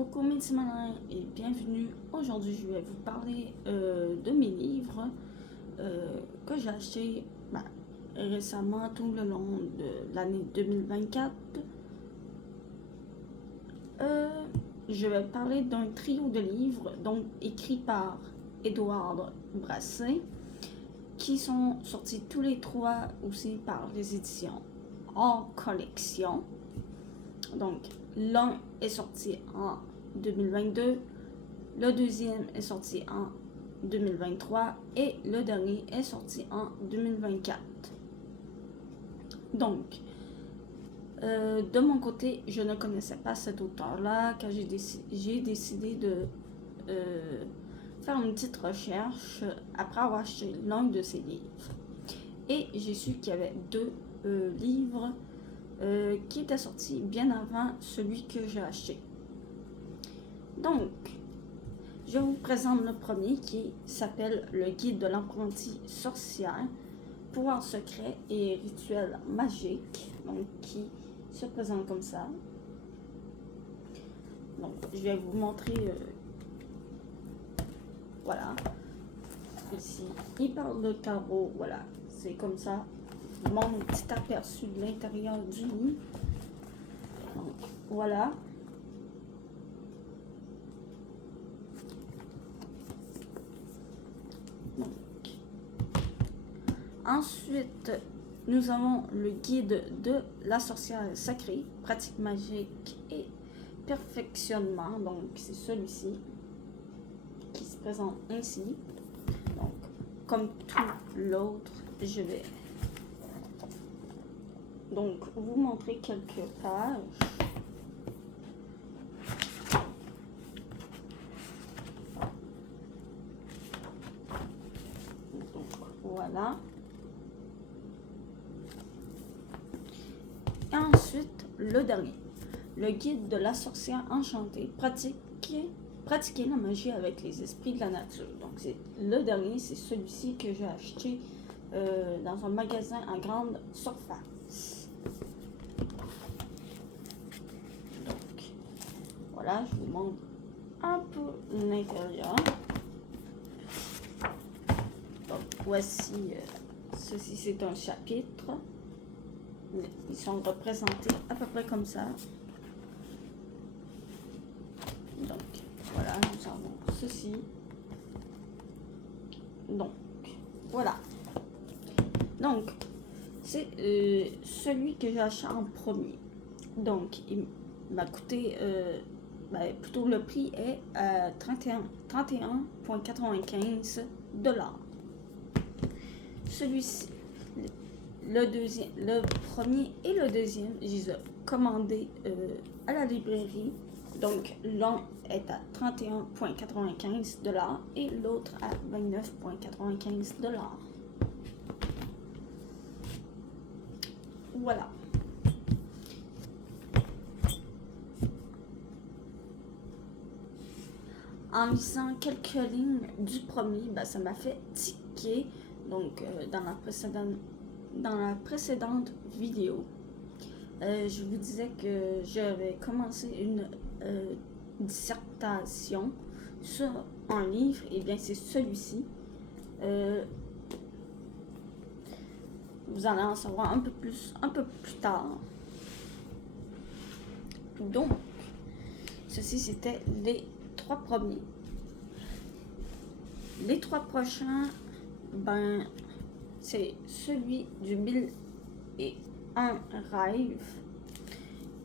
Coucou mes petits malins et bienvenue. Aujourd'hui, je vais vous parler de mes livres que j'ai achetés récemment tout le long de l'année 2024. Je vais parler d'un trio de livres donc écrits par Édouard Brassé qui sont sortis tous les trois aussi par les éditions Hors Collection. Donc, l'un est sorti en 2022, le deuxième est sorti en 2023 et le dernier est sorti en 2024. Donc, de mon côté, je ne connaissais pas cet auteur-là quand j'ai décidé de faire une petite recherche après avoir acheté l'un de ses livres. Et j'ai su qu'il y avait deux livres qui était sorti bien avant celui que j'ai acheté. Donc, je vous présente le premier qui s'appelle Le Guide de l'apprentie sorcière, pouvoirs secrets et rituels magiques, donc qui se présente comme ça. Donc, je vais vous montrer, voilà, ici, il parle de tarot, voilà, c'est comme ça. Mon petit aperçu de l'intérieur du lit. Donc, voilà. Donc, ensuite, nous avons le guide de la sorcière sacrée, pratique magique et perfectionnement. Donc, c'est celui-ci qui se présente ainsi. Donc, comme tout l'autre, je vais donc vous montrer quelques pages. Donc voilà. Et ensuite le dernier, le guide de la sorcière enchantée, pratiquer la magie avec les esprits de la nature. Donc c'est le dernier, c'est celui-ci que j'ai acheté dans un magasin à grande surface. Donc voilà, je vous montre un peu l'intérieur. Donc voici, ceci c'est un chapitre. Ils sont représentés à peu près comme ça. Donc voilà, nous avons ceci. Donc voilà. Donc c'est celui que j'ai acheté en premier. Donc il m'a coûté, plutôt le prix est à 31,95 $. Celui-ci, le premier et le deuxième, je les ai commandés à la librairie. Donc l'un est à 31,95 $ et l'autre à 29,95 $. Voilà. En lisant quelques lignes du premier, ça m'a fait tiquer. Donc, dans la précédente vidéo, je vous disais que j'avais commencé une dissertation sur un livre. Et bien, c'est celui-ci. Vous allez en savoir un peu plus tard. Donc, ceci, c'était les trois premiers. Les trois prochains, c'est celui du 1001 Rêve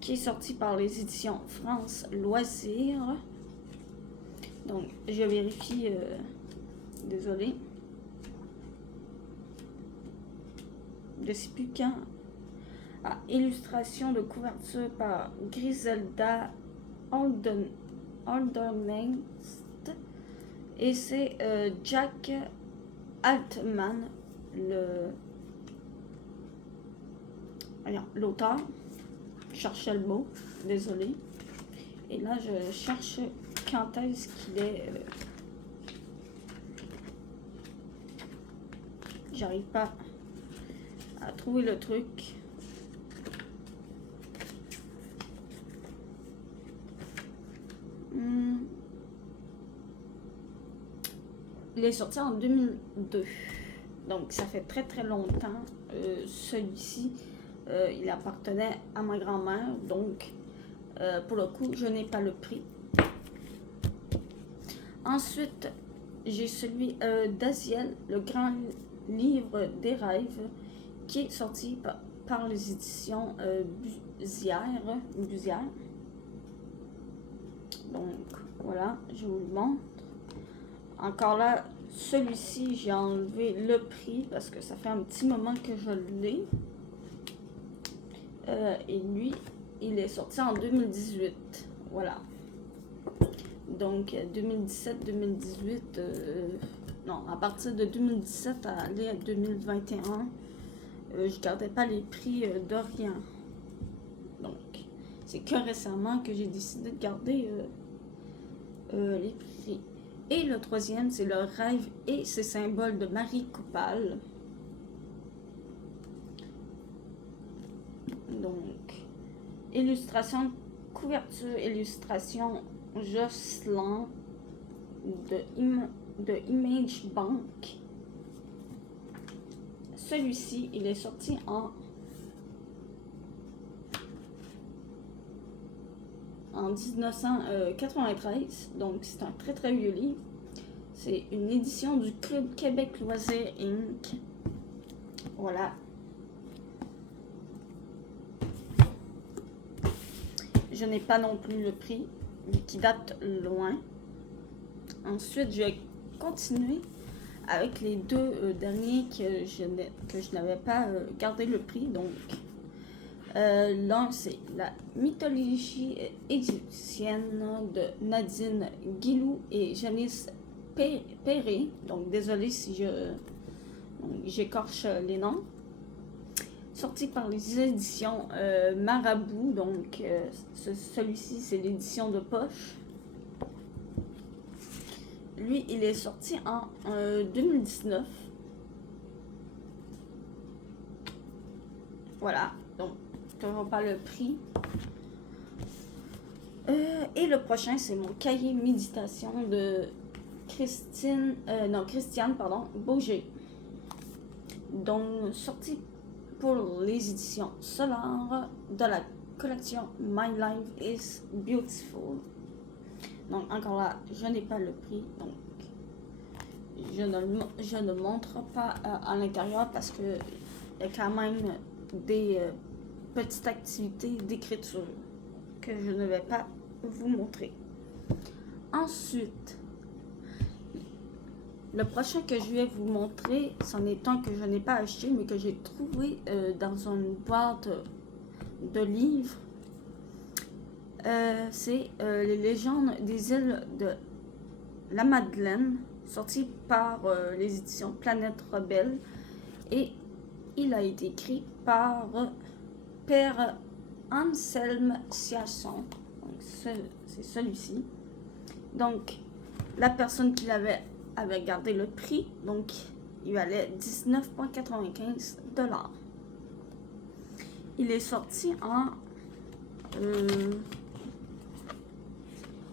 qui est sorti par les éditions France Loisirs. Donc, je vérifie, désolé. Je ne sais plus quand. Illustration de couverture par Griselda Alderneist. Et c'est Jack Altman, l'auteur. Je cherchais le mot, désolé. Et là, je cherche quand est-ce qu'il est. J'arrive pas à trouver le truc. il est sorti en 2002. Donc, ça fait très très longtemps. Celui-ci, il appartenait à ma grand-mère. Donc, pour le coup, je n'ai pas le prix. Ensuite, j'ai celui d'Aziel, le grand livre des rêves, qui est sorti par les éditions Busière. Donc, voilà, je vous le montre. Encore là, celui-ci, j'ai enlevé le prix parce que ça fait un petit moment que je l'ai. Et lui, il est sorti en 2018. Voilà. Donc, 2017-2018, non, à partir de 2017 à aller à 2021, je gardais pas les prix de rien. Donc, c'est que récemment que j'ai décidé de garder les prix. Et le troisième, c'est le rêve et ses symboles de Marie Coupal. Donc, illustration, couverture, illustration Jocelyn de Image Bank. Celui-ci, il est sorti en 1993, donc c'est un très très vieux livre. C'est une édition du Club Québec Loisirs Inc. Voilà. Je n'ai pas non plus le prix, qui date loin. Ensuite, je vais continuer avec les deux derniers que je n'avais pas gardé le prix. Donc, l'un, c'est la mythologie égyptienne de Nadine Guilou et Janice Perret. Donc, désolé si j'écorche les noms. Sorti par les éditions Marabout. Donc, celui-ci, c'est l'édition de poche. Lui, il est sorti en 2019. Voilà. Donc, toujours pas le prix. Et le prochain, c'est mon cahier méditation de Christiane Beaugé. Donc, sorti pour les éditions Solar de la collection My Life is Beautiful. Donc, encore là, je n'ai pas le prix. Donc, je ne montre pas à l'intérieur parce que il y a quand même des petites activités d'écriture que je ne vais pas vous montrer. Ensuite, le prochain que je vais vous montrer, c'en est un que je n'ai pas acheté, mais que j'ai trouvé dans une boîte de livres. C'est les légendes des îles de la Madeleine, sorti par les éditions Planète Rebelle. Et il a été écrit par Père Anselme Siasson. C'est celui-ci. Donc, la personne qui l'avait gardé le prix, donc il valait 19,95 $. Il est sorti en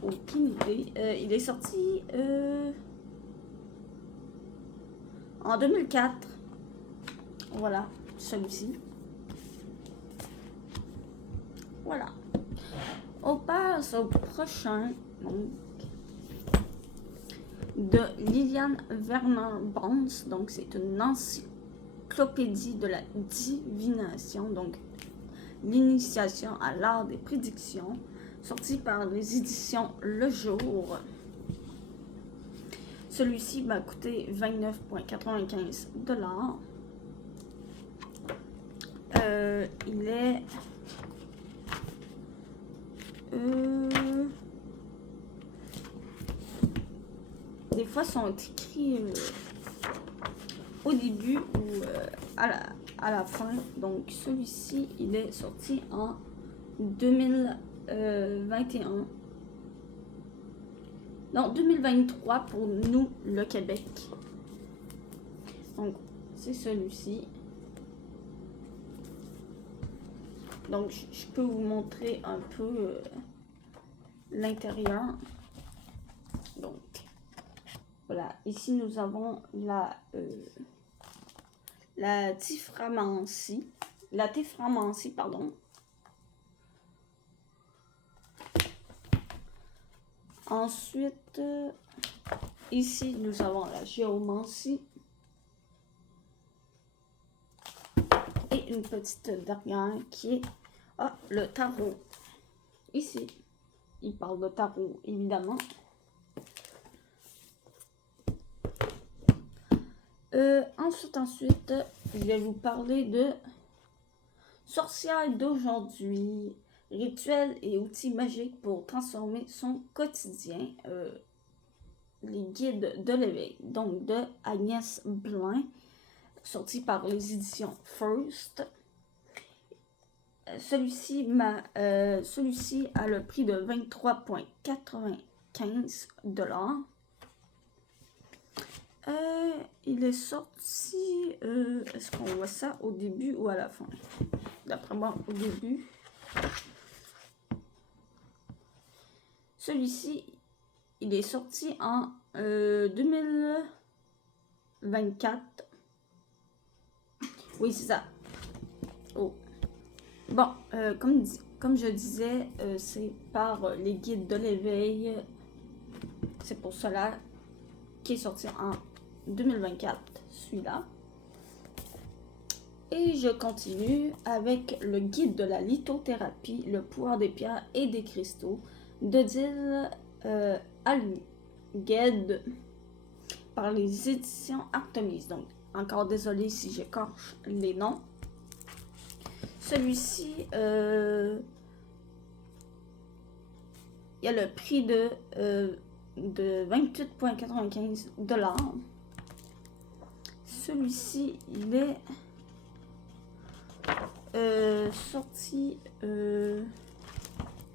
aucune idée. Il est sorti en 2004. Voilà, celui-ci. Voilà. On passe au prochain. Donc, de Liliane Vernon-Bonds. Donc, c'est une encyclopédie de la divination. Donc, l'initiation à l'art des prédictions. Sorti par les éditions Le Jour. Celui-ci m'a coûté 29,95 $. Il est... des fois sont écrits au début ou à la fin. Donc celui-ci, il est sorti en 2021. Non, 2023 pour nous, le Québec. Donc, c'est celui-ci. Donc, je peux vous montrer un peu l'intérieur. Donc, Voilà, ici nous avons la téphramancie, pardon. Ensuite, ici nous avons la géomancie et une petite dernière qui est le tarot. Ici, il parle de tarot évidemment. Ensuite, je vais vous parler de sorcière d'aujourd'hui, rituels et outils magiques pour transformer son quotidien, les guides de l'éveil, donc de Agnès Blin, sorti par les éditions First. Celui-ci a le prix de 23,95 $. Il est sorti, est-ce qu'on voit ça au début ou à la fin? D'après moi, au début. Celui-ci, il est sorti en 2024. Oui, c'est ça. Oh. Bon, comme je disais, c'est par les guides de l'éveil. C'est pour cela qu'il est sorti en 2024, celui-là. Et je continue avec le guide de la lithothérapie, le pouvoir des pierres et des cristaux, de Dil Al-Gued, par les éditions Artemis. Donc, encore désolé si j'écorche les noms. Celui-ci, il y a le prix de 28,95 $. Celui-ci, il est sorti,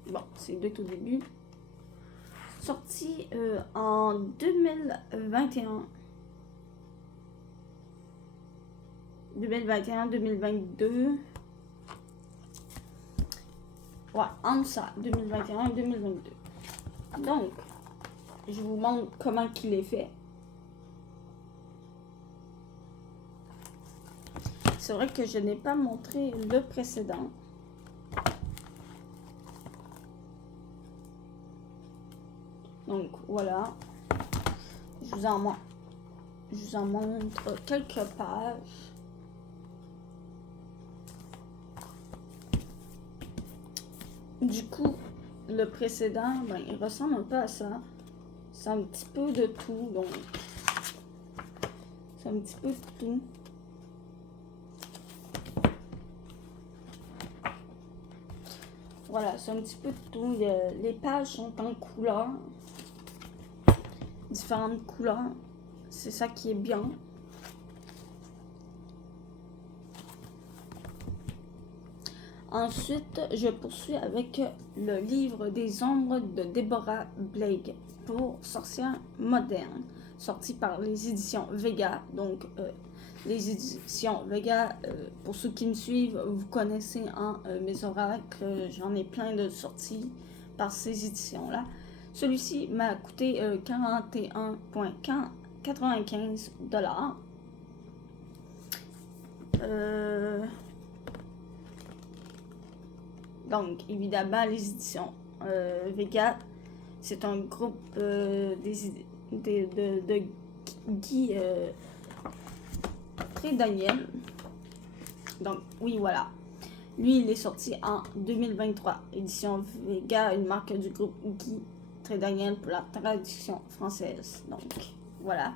bon, c'est le tout début, sorti en 2021, 2022, ouais, entre ça, 2021 et 2022. Donc, je vous montre comment qu'il est fait. C'est vrai que je n'ai pas montré le précédent. Donc, voilà. Je vous en montre quelques pages. Du coup, le précédent, ben, il ressemble un peu à ça. C'est un petit peu de tout, donc c'est un petit peu de tout. Voilà, c'est un petit peu de tout. Les pages sont en couleur, différentes couleurs. C'est ça qui est bien. Ensuite, je poursuis avec le livre des ombres de Deborah Blake pour sorcières modernes, sorti par les éditions Vega. Donc, les éditions Vega, pour ceux qui me suivent, vous connaissez mes oracles, j'en ai plein de sorties par ces éditions-là. Celui-ci m'a coûté 41,95 $. Donc, évidemment, les éditions Vega, c'est un groupe de Guy Trédaniel. Donc, oui, voilà. Lui, il est sorti en 2023. Édition Vega, une marque du groupe Guy Trédaniel pour la traduction française. Donc, voilà.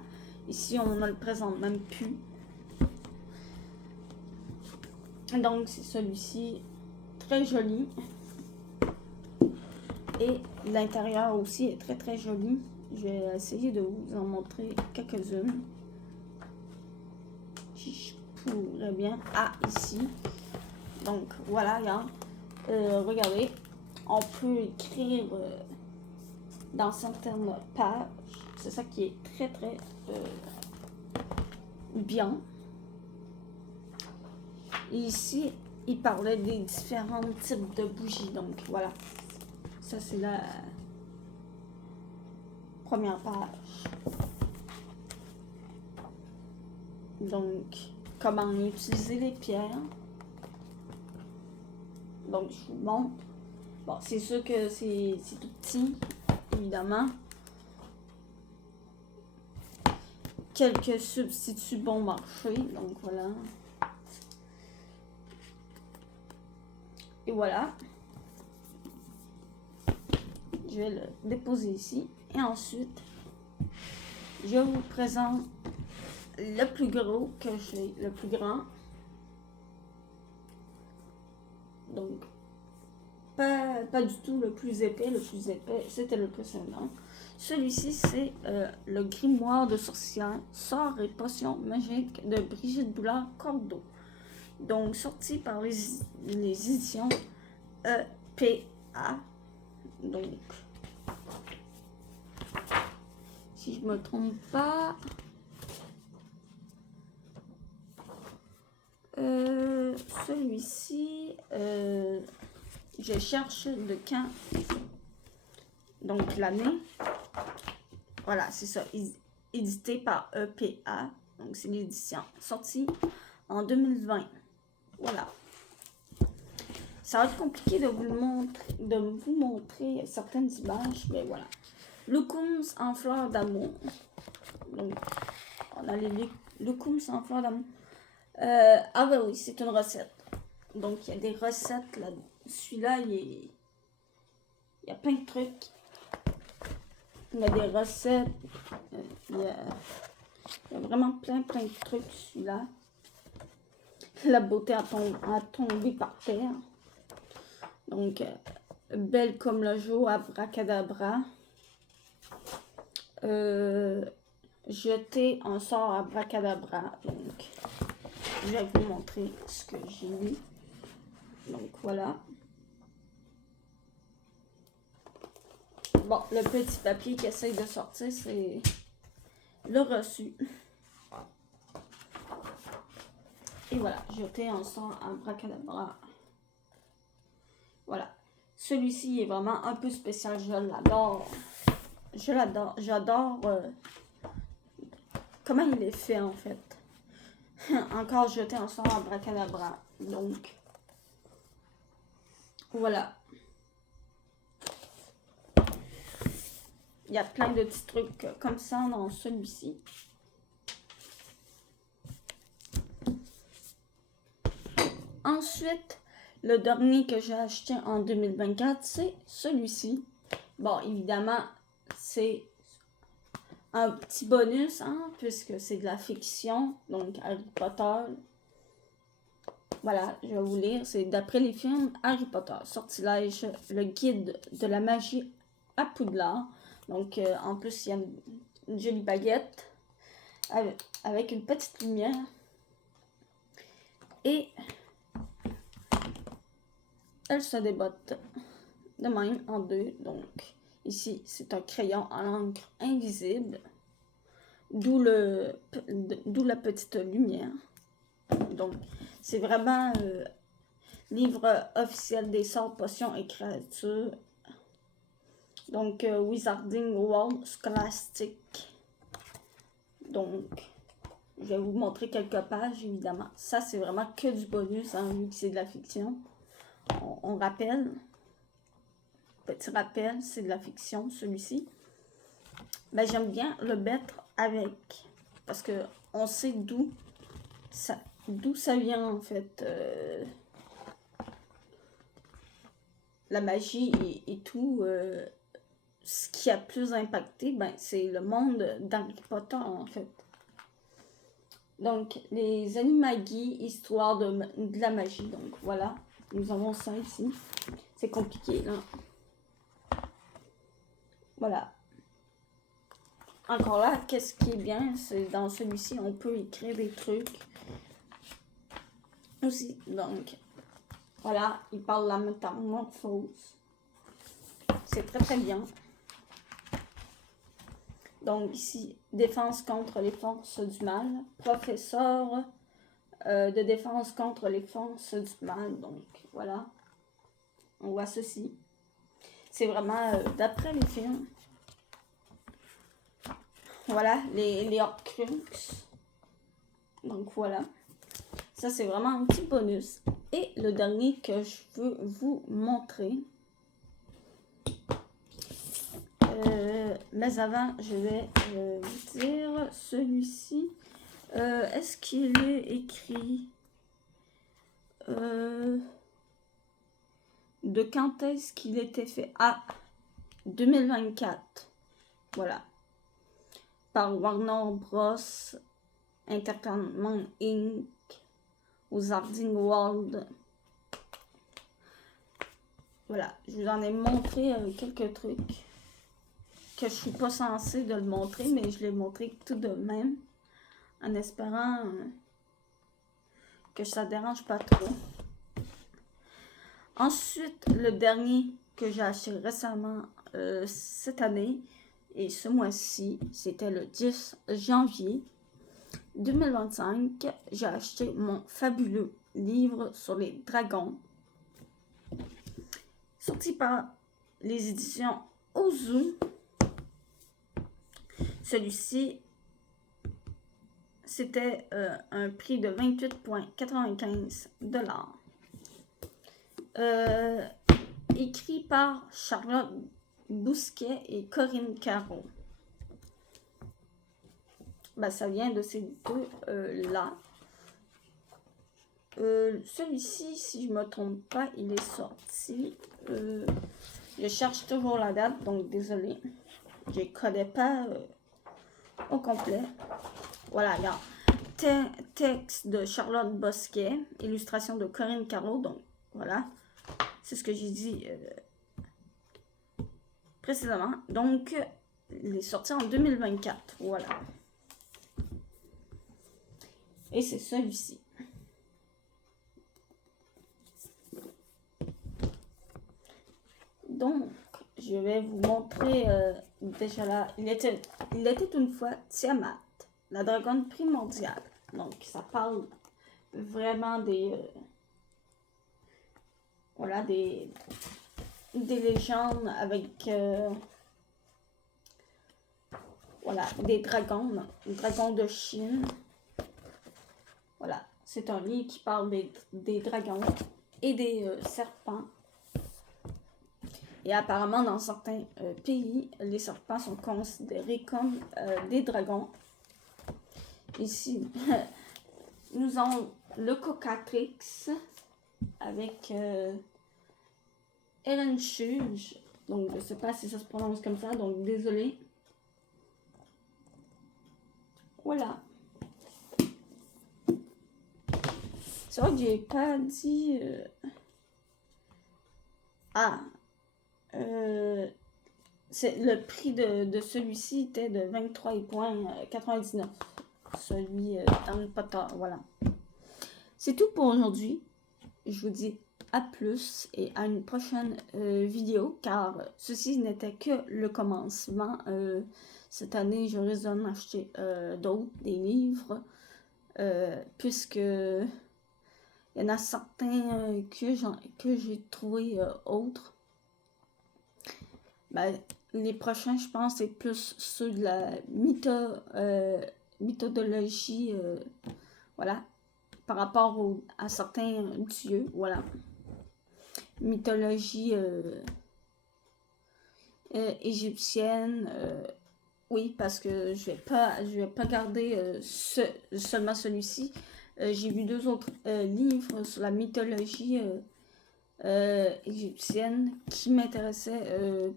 Ici, on ne le présente même plus. Donc, c'est celui-ci. Très joli. Et l'intérieur aussi est très très joli. Je vais essayer de vous en montrer quelques-unes. Si je pourrais bien. Ah, ici. Donc, voilà, là. Regardez. On peut écrire dans certaines pages. C'est ça qui est très très bien. Et ici, il parlait des différents types de bougies. Donc, voilà. Ça, c'est la première page. Donc, comment utiliser les pierres. Donc, je vous montre. Bon, c'est sûr que c'est tout petit, évidemment. Quelques substituts bon marché, donc voilà. Et voilà. Je vais le déposer ici. Et ensuite, je vous présente le plus gros que j'ai, le plus grand. Donc, pas du tout le plus épais. Le plus épais, c'était le précédent. Celui-ci, c'est le grimoire de sorcière, sorts et potions magiques de Brigitte Boulard-Cordeau. Donc, sorti par les éditions EPA. Donc, si je me trompe pas, celui-ci, je cherche de quand, donc l'année, voilà, c'est ça, édité par EPA, donc c'est l'édition sortie en 2020, voilà. Ça va être compliqué de vous montrer certaines images, mais voilà. Loukoums en fleurs d'amour. Donc, on a les Loukoums en fleurs d'amour. Ah ben oui, c'est une recette. Donc, il y a des recettes là. Celui-là, il y a plein de trucs. Il y a des recettes. Il y a vraiment plein de trucs, celui-là. La beauté a tombé par terre. Donc, belle comme le jour, abracadabra. Jeter un sort abracadabra. Donc, je vais vous montrer ce que j'ai mis. Donc, voilà. Bon, le petit papier qui essaye de sortir, c'est le reçu. Et voilà, jeter un sort abracadabra. Voilà. Celui-ci est vraiment un peu spécial. Je l'adore. Je l'adore. J'adore comment il est fait, en fait. Encore jeter un sort abracadabra. Donc, voilà. Il y a plein de petits trucs comme ça dans celui-ci. Ensuite, le dernier que j'ai acheté en 2024, c'est celui-ci. Bon, évidemment, c'est un petit bonus, hein, puisque c'est de la fiction, donc Harry Potter. Voilà, je vais vous lire. C'est d'après les films Harry Potter, Sortilège, le guide de la magie à Poudlard. Donc, en plus, il y a une jolie baguette avec une petite lumière. Et elle se débotte de même en deux. Donc, ici, c'est un crayon en encre invisible. D'où la petite lumière. Donc, c'est vraiment livre officiel des sorts, potions et créatures. Donc, Wizarding World Scholastic. Donc, je vais vous montrer quelques pages, évidemment. Ça, c'est vraiment que du bonus, hein, vu que c'est de la fiction. On rappelle. Petit rappel, c'est de la fiction, celui-ci. Ben, j'aime bien le mettre avec. Parce que on sait d'où ça vient, en fait. La magie et tout. Ce qui a plus impacté, ben, c'est le monde d'Harry Potter, en fait. Donc, les animagi, histoire de la magie. Donc, voilà. Nous avons ça ici. C'est compliqué, là. Voilà. Encore là, qu'est-ce qui est bien, c'est dans celui-ci, on peut écrire des trucs aussi. Donc, voilà, il parle de la métamorphose. C'est très bien. Donc ici, défense contre les forces du mal. Professeur de défense contre les forces du mal. Donc voilà, on voit ceci. C'est vraiment d'après les films. Voilà, les Horcruxes. Donc voilà. Ça, c'est vraiment un petit bonus. Et le dernier que je veux vous montrer. Mais avant, je vais vous dire celui-ci. Est-ce qu'il est écrit de quand est-ce qu'il était fait? Ah, 2024. Voilà. Par Warner Bros. Entertainment Inc. Wizarding World. Voilà, je vous en ai montré quelques trucs que je suis pas censée de le montrer, mais je l'ai montré tout de même, en espérant que ça dérange pas trop. Ensuite, le dernier que j'ai acheté récemment cette année et ce mois-ci, c'était le 10 janvier 2025. J'ai acheté mon fabuleux livre sur les dragons, sorti par les éditions Ozu. Celui-ci, c'était un prix de 28,95 $. Écrit par Charlotte Bousquet et Corinne Caro. Ben, ça vient de ces deux-là. Celui-ci, si je ne me trompe pas, il est sorti. Je cherche toujours la date, donc désolé. Je ne connais pas au complet. Voilà, regarde. Texte de Charlotte Bousquet, illustration de Corinne Caro. Donc, voilà. C'est ce que j'ai dit précédemment. Donc, il est sorti en 2024. Voilà. Et c'est celui-ci. Donc, je vais vous montrer déjà là. Il était une fois Tiamat, la dragonne primordiale. Donc, ça parle vraiment des voilà, des légendes avec voilà, des dragons de Chine. Voilà, c'est un livre qui parle des dragons et des serpents. Et apparemment, dans certains pays, les serpents sont considérés comme des dragons. Ici, nous avons le Cocatrix avec Ellen Chuge. Donc, je ne sais pas si ça se prononce comme ça, donc désolé. Voilà. C'est vrai que j'ai pas dit... c'est le prix de celui-ci était de 23,99 $. Celui Harry Potter, voilà. C'est tout pour aujourd'hui. Je vous dis à plus et à une prochaine vidéo, car ceci n'était que le commencement. Cette année, je risque d'en acheter d'autres, des livres, puisque il y en a certains que j'ai trouvé autres. Ben, les prochains, je pense, c'est plus ceux de la mythologie, voilà, par rapport à certains dieux, voilà. Mythologie égyptienne, oui, parce que je vais pas garder seulement celui-ci. J'ai vu deux autres livres sur la mythologie égyptienne qui m'intéressaient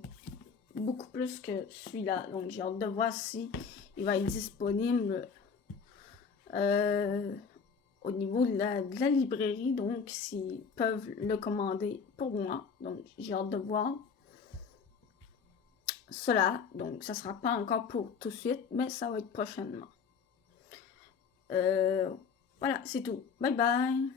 beaucoup plus que celui-là. Donc j'ai hâte de voir si il va être disponible au niveau de la librairie, donc s'ils peuvent le commander pour moi. Donc j'ai hâte de voir cela. Donc ça sera pas encore pour tout de suite, mais ça va être prochainement. Voilà, c'est tout. Bye bye!